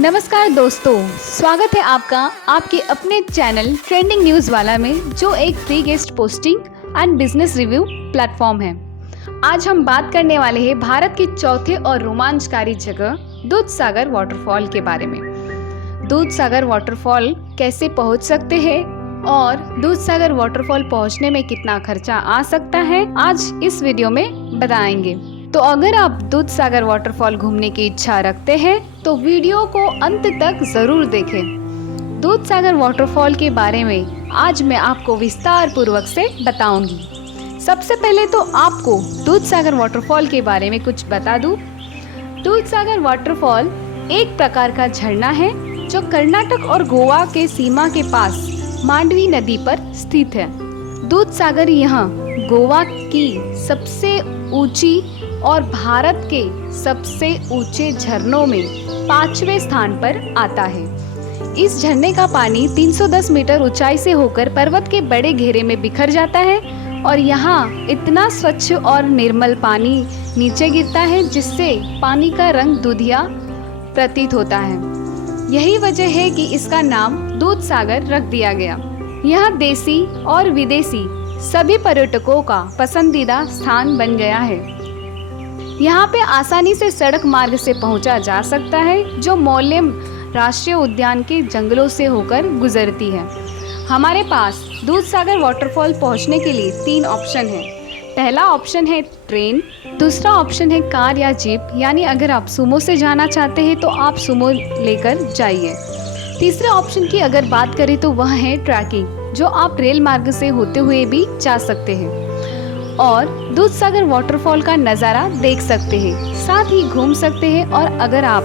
नमस्कार दोस्तों, स्वागत है आपका आपके अपने चैनल ट्रेंडिंग न्यूज़ वाला में, जो एक free guest posting and business review platform है। आज हम बात करने वाले हैं भारत के चौथे और रोमांचकारी जगह दूधसागर वाटरफॉल के बारे में। दूधसागर वाटरफॉल कैसे पहुंच सकते हैं और दूधसागर वाटरफॉल पहुंचने में कितना खर्चा आ सकता है, आज इस वीडियो में बताएंगे। तो अगर आप दूधसागर वाटरफॉल घूमने की इच्छा रखते हैं तो वीडियो को अंत तक जरूर देखें। दूधसागर वाटरफॉल के बारे में आज मैं आपको विस्तार पूर्वक से बताऊंगी। सबसे पहले तो आपको दूधसागर वाटरफॉल के बारे में कुछ बता दूं। दूधसागर वाटरफॉल एक प्रकार का झरना है जो कर्नाटक और गोवा के सीमा के पास मांडवी नदी पर स्थित है। दूधसागर यहाँ गोवा की सबसे ऊंची और भारत के सबसे ऊंचे झरनों में 5वें स्थान पर आता है। इस झरने का पानी 310 मीटर ऊंचाई से होकर पर्वत के बड़े घेरे में बिखर जाता है और यहाँ इतना स्वच्छ और निर्मल पानी नीचे गिरता है जिससे पानी का रंग दूधिया प्रतीत होता है। यही वजह है कि इसका नाम दूधसागर रख दिया गया। यहाँ देसी और विदेशी सभी पर्यटकों का पसंदीदा स्थान बन गया है। यहाँ पे आसानी से सड़क मार्ग से पहुँचा जा सकता है जो मोलेम राष्ट्रीय उद्यान के जंगलों से होकर गुजरती है। हमारे पास दूधसागर वाटरफॉल पहुँचने के लिए 3 ऑप्शन है। पहला ऑप्शन है ट्रेन, दूसरा ऑप्शन है कार या जीप, यानी अगर आप सुमो से जाना चाहते हैं तो आप सुमो लेकर जाइए। तीसरे ऑप्शन की अगर बात करें तो वह है ट्रैकिंग, जो आप रेल मार्ग से होते हुए भी जा सकते हैं और दूधसागर वाटरफॉल का नज़ारा देख सकते हैं, साथ ही घूम सकते हैं। और अगर आप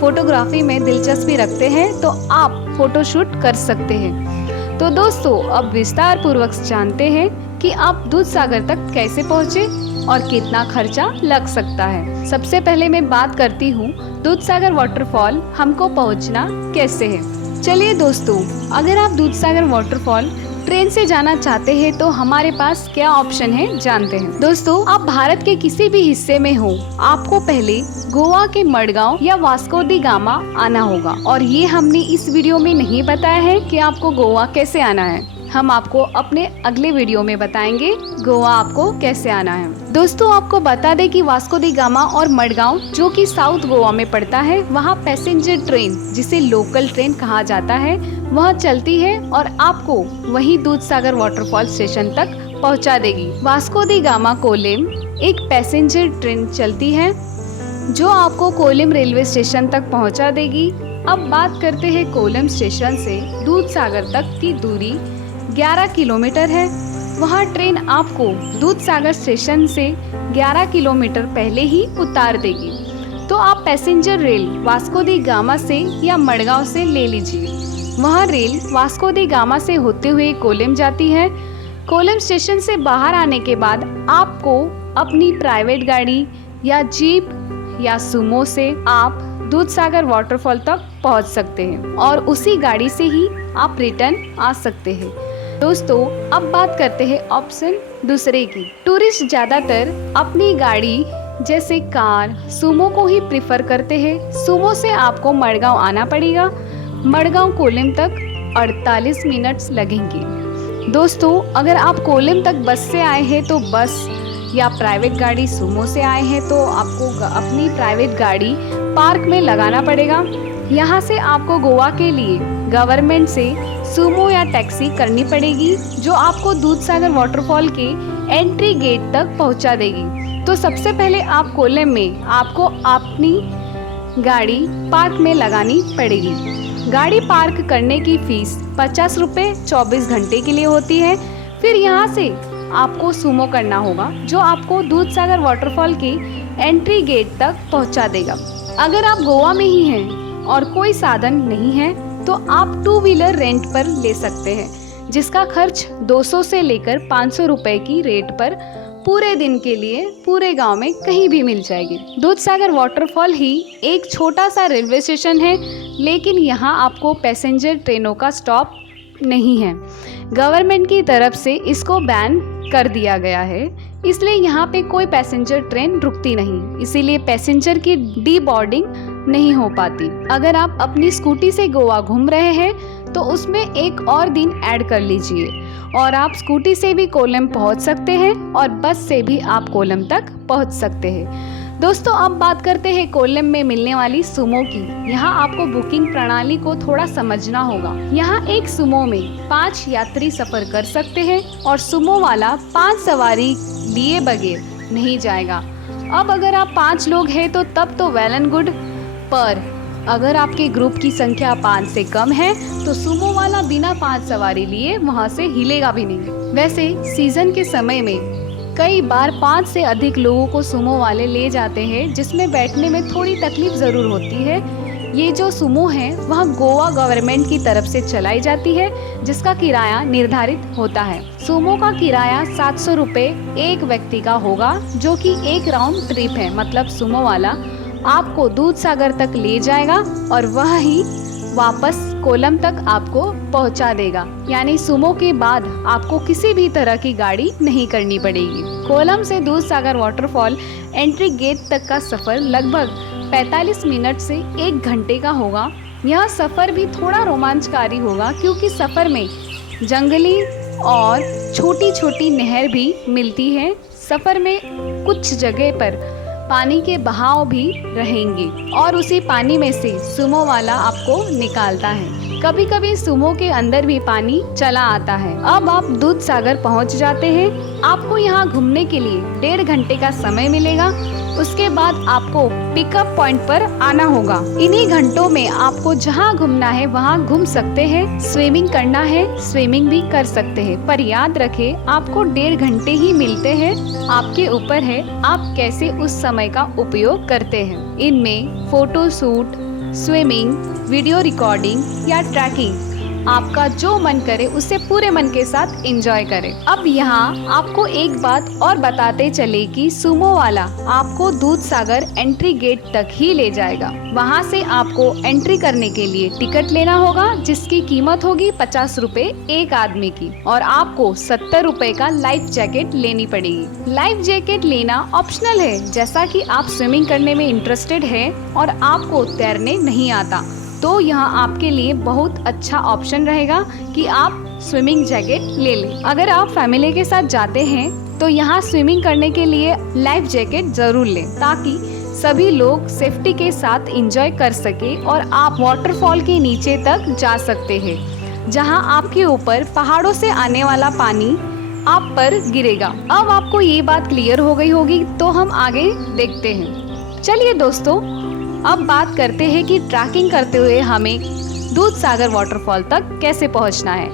फोटोग्राफी में दिलचस्पी रखते हैं तो आप फोटोशूट कर सकते हैं। तो दोस्तों, अब विस्तार पूर्वक जानते हैं कि आप दूधसागर तक कैसे पहुँचे और कितना खर्चा लग सकता है। सबसे पहले मैं बात करती हूँ दूधसागर वाटरफॉल हमको पहुँचना कैसे है। चलिए दोस्तों, अगर आप दूधसागर वाटरफॉल ट्रेन से जाना चाहते हैं तो हमारे पास क्या ऑप्शन है जानते हैं। दोस्तों, आप भारत के किसी भी हिस्से में हो, आपको पहले गोवा के मडगांव या वास्को दी गामा आना होगा। और ये हमने इस वीडियो में नहीं बताया है कि आपको गोवा कैसे आना है। हम आपको अपने अगले वीडियो में बताएंगे गोवा आपको कैसे आना है। दोस्तों, आपको बता दें कि वास्को दी गामा और मडगांव, जो कि साउथ गोवा में पड़ता है, वहाँ पैसेंजर ट्रेन, जिसे लोकल ट्रेन कहा जाता है, वह चलती है और आपको वहीं दूधसागर वाटरफॉल स्टेशन तक पहुँचा देगी। वास्को दी गामा कोलेम एक पैसेंजर ट्रेन चलती है जो आपको कोलेम रेलवे स्टेशन तक पहुँचा देगी। अब बात करते हैं कोलेम स्टेशन से दूधसागर तक की दूरी 11 किलोमीटर है। वहाँ ट्रेन आपको दूधसागर स्टेशन से 11 किलोमीटर पहले ही उतार देगी। तो आप पैसेंजर रेल वास्को दी गामा से या मडगांव से ले लीजिए। वहाँ रेल वास्को दी गामा से होते हुए कोलेम जाती है। कोलेम स्टेशन से बाहर आने के बाद आपको अपनी प्राइवेट गाड़ी या जीप या सुमो से आप दूधसागर वाटरफॉल तक पहुँच सकते हैं और उसी गाड़ी से ही आप रिटर्न आ सकते हैं। दोस्तों, अब बात करते हैं ऑप्शन दूसरे की। टूरिस्ट ज़्यादातर अपनी गाड़ी जैसे कार, सुमो को ही प्रिफर करते हैं। सुमो से आपको मडगांव आना पड़ेगा। मडगांव कोलेम तक 48 मिनट्स लगेंगे। दोस्तों, अगर आप कोलेम तक बस से आए हैं तो बस या प्राइवेट गाड़ी सुमो से आए हैं तो आपको अपनी प्राइवेट गाड़ी पार्क में लगाना पड़ेगा। यहाँ से आपको गोवा के लिए गवर्नमेंट से सुमो या टैक्सी करनी पड़ेगी, जो आपको दूधसागर वाटरफॉल के एंट्री गेट तक पहुँचा देगी। तो सबसे पहले आप कोलेम में आपको अपनी गाड़ी पार्क में लगानी पड़ेगी। गाड़ी पार्क करने की फीस 50 रुपये 24 घंटे के लिए होती है। फिर यहाँ से आपको सुमो करना होगा, जो आपको दूधसागर वाटरफॉल के एंट्री गेट तक पहुँचा देगा। अगर आप गोवा में ही हैं और कोई साधन नहीं है तो आप 2 व्हीलर रेंट पर ले सकते हैं, जिसका खर्च 200 से लेकर 500 रुपए की रेट पर पूरे दिन के लिए पूरे गांव में कहीं भी मिल जाएगी। दूधसागर वाटरफॉल ही एक छोटा सा रेलवे स्टेशन है, लेकिन यहाँ आपको पैसेंजर ट्रेनों का स्टॉप नहीं है। गवर्नमेंट की तरफ से इसको बैन कर दिया गया है, इसलिए यहाँ पे कोई पैसेंजर ट्रेन रुकती नहीं। इसीलिए पैसेंजर की डी बोर्डिंग नहीं हो पाती। अगर आप अपनी स्कूटी से गोवा घूम रहे हैं तो उसमें एक और दिन ऐड कर लीजिए और आप स्कूटी से भी कोल्लम पहुंच सकते हैं और बस से भी आप कोल्लम तक पहुंच सकते हैं। दोस्तों, अब बात करते हैं कोल्लम में मिलने वाली सुमो की। यहाँ आपको बुकिंग प्रणाली को थोड़ा समझना होगा। यहाँ एक सुमो में 5 यात्री सफर कर सकते हैं और सुमो वाला 5 सवारी लिए बगैर नहीं जाएगा। अब अगर आप 5 लोग हैं तो तब तो वेल एंड गुड, पर अगर आपके ग्रुप की संख्या 5 से कम है तो सुमो वाला बिना 5 सवारी लिए वहाँ से हिलेगा भी नहीं। वैसे सीजन के समय में कई बार 5 से अधिक लोगों को सुमो वाले ले जाते हैं, जिसमें बैठने में थोड़ी तकलीफ ज़रूर होती है। ये जो सुमो है वह गोवा गवर्नमेंट की तरफ से चलाई जाती है, जिसका किराया निर्धारित होता है। सुमो का किराया 700 रुपये एक व्यक्ति का होगा, जो कि एक राउंड ट्रिप है। मतलब सुमो वाला आपको दूधसागर तक ले जाएगा और वह ही वापस कोल्लम तक आपको पहुंचा देगा। यानी सुमो के बाद आपको किसी भी तरह की गाड़ी नहीं करनी पड़ेगी। कोल्लम से दूधसागर वाटरफॉल एंट्री गेट तक का सफ़र लगभग 45 मिनट से 1 घंटे का होगा। यह सफ़र भी थोड़ा रोमांचकारी होगा क्योंकि सफ़र में जंगली और छोटी छोटी नहर भी मिलती है। सफ़र में कुछ जगह पर पानी के बहाव भी रहेंगे और उसी पानी में से सुमो वाला आपको निकालता है। कभी कभी सुमो के अंदर भी पानी चला आता है। अब आप दूधसागर पहुंच जाते हैं। आपको यहाँ घूमने के लिए 1.5 घंटे का समय मिलेगा। उसके बाद आपको पिकअप पॉइंट पर आना होगा। इन्हीं घंटों में आपको जहाँ घूमना है वहाँ घूम सकते हैं। स्विमिंग करना है, स्विमिंग भी कर सकते हैं, पर याद रखें आपको 1.5 घंटे ही मिलते हैं। आपके ऊपर है आप कैसे उस समय का उपयोग करते हैं। इनमें photo shoot, swimming, video recording या ट्रैकिंग, आपका जो मन करे उसे पूरे मन के साथ एंजॉय करें। अब यहाँ आपको एक बात और बताते चले कि सुमो वाला आपको दूधसागर एंट्री गेट तक ही ले जाएगा। वहाँ से आपको एंट्री करने के लिए टिकट लेना होगा, जिसकी कीमत होगी 50 रुपए एक आदमी की, और आपको 70 रुपए का लाइफ जैकेट लेनी पड़ेगी। लाइफ जैकेट लेना ऑप्शनल है, जैसा कि आप स्विमिंग करने में इंटरेस्टेड है और आपको तैरने नहीं आता तो यहाँ आपके लिए बहुत अच्छा ऑप्शन रहेगा कि आप स्विमिंग जैकेट ले लें। अगर आप फैमिली के साथ जाते हैं तो यहाँ स्विमिंग करने के लिए लाइफ जैकेट जरूर लें, ताकि सभी लोग सेफ्टी के साथ एंजॉय कर सके और आप वाटरफॉल के नीचे तक जा सकते हैं, जहाँ आपके ऊपर पहाड़ों से आने वाला पानी आप पर गिरेगा। अब आपको ये बात क्लियर हो गई होगी, तो हम आगे देखते हैं। चलिए दोस्तों, अब बात करते हैं कि ट्रैकिंग करते हुए हमें दूधसागर वाटरफॉल तक कैसे पहुंचना है।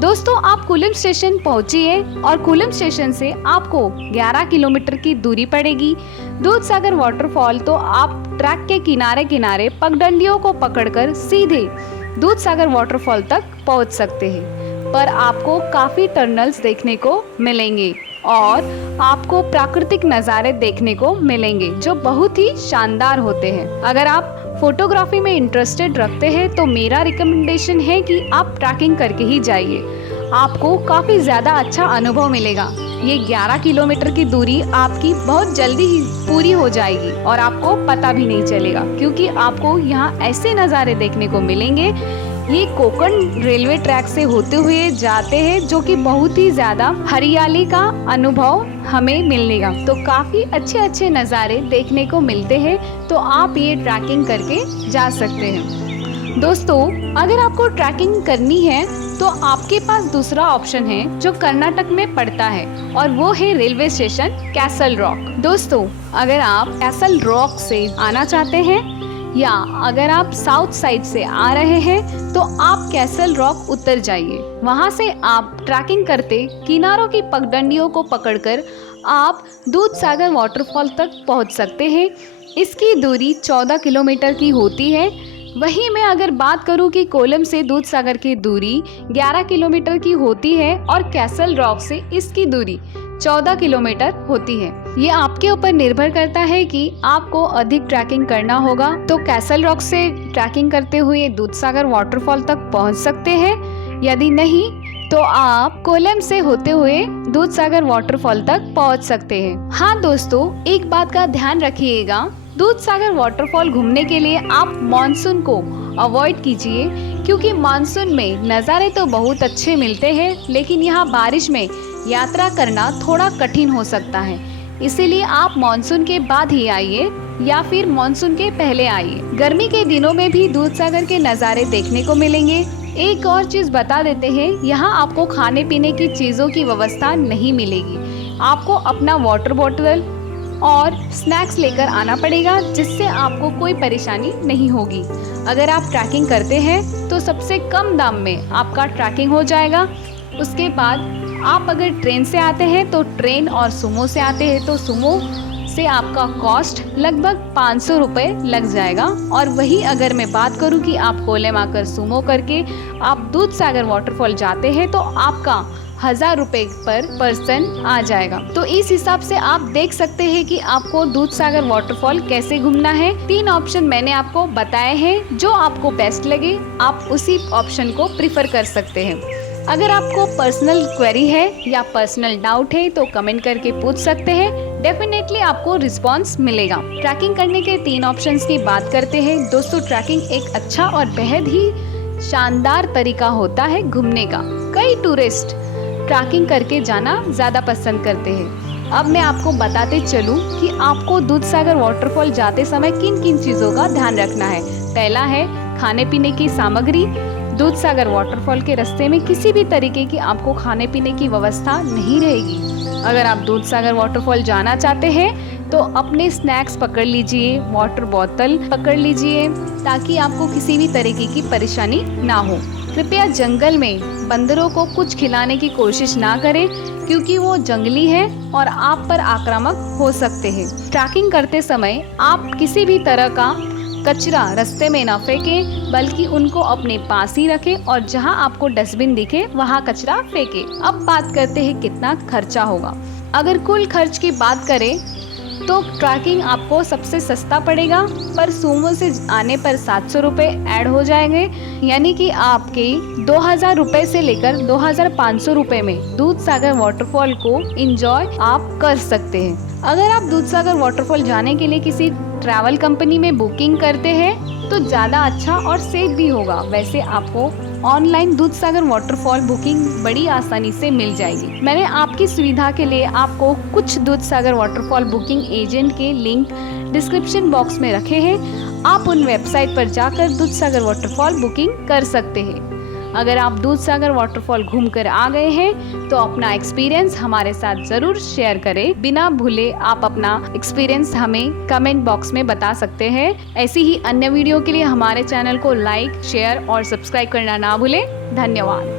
दोस्तों, आप कोल्लम स्टेशन पहुंचिए और कोल्लम स्टेशन से आपको 11 किलोमीटर की दूरी पड़ेगी। दूधसागर वाटरफॉल तो आप ट्रैक के किनारे किनारे पगडंडियों को पकड़कर सीधे दूधसागर वाटरफॉल तक पहुंच सकते हैं, पर आपको काफ़ी टनल्स देखने को मिलेंगे और आपको प्राकृतिक नज़ारे देखने को मिलेंगे जो बहुत ही शानदार होते हैं। अगर आप फोटोग्राफी में इंटरेस्टेड रखते हैं तो मेरा रिकमेंडेशन है कि आप ट्रैकिंग करके ही जाइए, आपको काफ़ी ज़्यादा अच्छा अनुभव मिलेगा। ये 11 किलोमीटर की दूरी आपकी बहुत जल्दी ही पूरी हो जाएगी और आपको पता भी नहीं चलेगा, क्योंकि आपको यहाँ ऐसे नज़ारे देखने को मिलेंगे। ये कोकण रेलवे ट्रैक से होते हुए जाते हैं, जो कि बहुत ही ज़्यादा हरियाली का अनुभव हमें मिलेगा। तो काफ़ी अच्छे अच्छे नज़ारे देखने को मिलते हैं, तो आप ये ट्रैकिंग करके जा सकते हैं। दोस्तों, अगर आपको ट्रैकिंग करनी है तो आपके पास दूसरा ऑप्शन है जो कर्नाटक में पड़ता है, और वो है रेलवे स्टेशन कैसल रॉक। दोस्तों, अगर आप कैसल रॉक से आना चाहते हैं या अगर आप साउथ साइड से आ रहे हैं तो आप कैसल रॉक उतर जाइए। वहाँ से आप ट्रैकिंग करते किनारों की पगडंडियों को पकड़कर आप दूधसागर वाटरफॉल तक पहुँच सकते हैं। इसकी दूरी 14 किलोमीटर की होती है। वहीं मैं अगर बात करूं कि कोल्लम से दूधसागर की दूरी 11 किलोमीटर की होती है और कैसल रॉक से इसकी दूरी 14 किलोमीटर होती है। ये आपके ऊपर निर्भर करता है कि आपको अधिक ट्रैकिंग करना होगा तो कैसल रॉक से ट्रैकिंग करते हुए दूधसागर वाटरफॉल तक पहुंच सकते हैं। यदि नहीं तो आप कोल्लम से होते हुए दूधसागर वाटरफॉल तक पहुंच सकते हैं। हाँ दोस्तों, एक बात का ध्यान रखिएगा दूधसागर वाटरफॉल घूमने के लिए आप मॉनसून को अवॉइड कीजिए, क्योंकि मॉनसून में नज़ारे तो बहुत अच्छे मिलते हैं, लेकिन यहाँ बारिश में यात्रा करना थोड़ा कठिन हो सकता है। इसीलिए आप मॉनसून के बाद ही आइए या फिर मॉनसून के पहले आइए। गर्मी के दिनों में भी दूधसागर के नज़ारे देखने को मिलेंगे। एक और चीज़ बता देते हैं, यहाँ आपको खाने पीने की चीज़ों की व्यवस्था नहीं मिलेगी। आपको अपना वाटर बॉटल और स्नैक्स लेकर आना पड़ेगा, जिससे आपको कोई परेशानी नहीं होगी। अगर आप ट्रैकिंग करते हैं तो सबसे कम दाम में आपका ट्रैकिंग हो जाएगा। उसके बाद आप अगर ट्रेन से आते हैं तो ट्रेन, और सुमो से आते हैं तो सुमो से आपका कॉस्ट लगभग 500 रुपये लग जाएगा। और वही अगर मैं बात करूं कि आप कोलेमाकर सुमो करके आप दूधसागर वाटरफॉल जाते हैं तो आपका 1000 रुपये पर पर्सन आ जाएगा। तो इस हिसाब से आप देख सकते हैं कि आपको दूधसागर वाटरफॉल कैसे घूमना है। 3 ऑप्शन मैंने आपको बताए हैं, जो आपको बेस्ट लगे आप उसी ऑप्शन को प्रिफर कर सकते हैं। अगर आपको पर्सनल क्वेरी है या पर्सनल डाउट है तो कमेंट करके पूछ सकते हैं, डेफिनेटली आपको रिस्पांस मिलेगा। ट्रैकिंग करने के 3 ऑप्शंस की बात करते हैं। दोस्तों, ट्रैकिंग एक अच्छा और बेहद ही शानदार तरीका होता है घूमने का। कई टूरिस्ट ट्रैकिंग करके जाना ज़्यादा पसंद करते हैं। अब मैं आपको बताते चलूँ कि आपको दूधसागर वाटरफॉल जाते समय किन किन चीज़ों का ध्यान रखना है। पहला है खाने पीने की सामग्री। दूधसागर वाटरफॉल के रास्ते में किसी भी तरीके की आपको खाने पीने की व्यवस्था नहीं रहेगी। अगर आप दूधसागर वाटरफॉल जाना चाहते हैं तो अपने स्नैक्स पकड़ लीजिए, वाटर बोतल पकड़ लीजिए, ताकि आपको किसी भी तरीके की परेशानी ना हो। कृपया जंगल में बंदरों को कुछ खिलाने की कोशिश ना करें, क्योंकि वो जंगली है और आप पर आक्रामक हो सकते हैं। ट्रैकिंग करते समय आप किसी भी तरह का कचरा रास्ते में ना फेंकें, बल्कि उनको अपने पास ही रखें और जहां आपको डस्टबिन दिखे वहां कचरा फेंकें। अब बात करते हैं कितना खर्चा होगा। अगर कुल खर्च की बात करें तो ट्रैकिंग आपको सबसे सस्ता पड़ेगा, पर सुमो से आने पर 700 रुपये ऐड हो जाएंगे, यानी कि आपके 2000 रुपये से लेकर 2500 रुपये में दूधसागर वाटरफॉल को एंजॉय आप कर सकते हैं। अगर आप दूधसागर वाटरफॉल जाने के लिए किसी ट्रैवल कंपनी में बुकिंग करते हैं तो ज़्यादा अच्छा और सेफ भी होगा। वैसे आपको ऑनलाइन दूधसागर वाटरफॉल बुकिंग बड़ी आसानी से मिल जाएगी। मैंने आपकी सुविधा के लिए आपको कुछ दूधसागर वाटरफॉल बुकिंग एजेंट के लिंक डिस्क्रिप्शन बॉक्स में रखे हैं। आप उन वेबसाइट पर जाकर दूधसागर वाटरफॉल बुकिंग कर सकते हैं। अगर आप दूधसागर वाटरफॉल घूमकर आ गए हैं तो अपना एक्सपीरियंस हमारे साथ ज़रूर शेयर करें। बिना भूले आप अपना एक्सपीरियंस हमें कमेंट बॉक्स में बता सकते हैं। ऐसी ही अन्य वीडियो के लिए हमारे चैनल को लाइक, शेयर और सब्सक्राइब करना ना भूलें। धन्यवाद।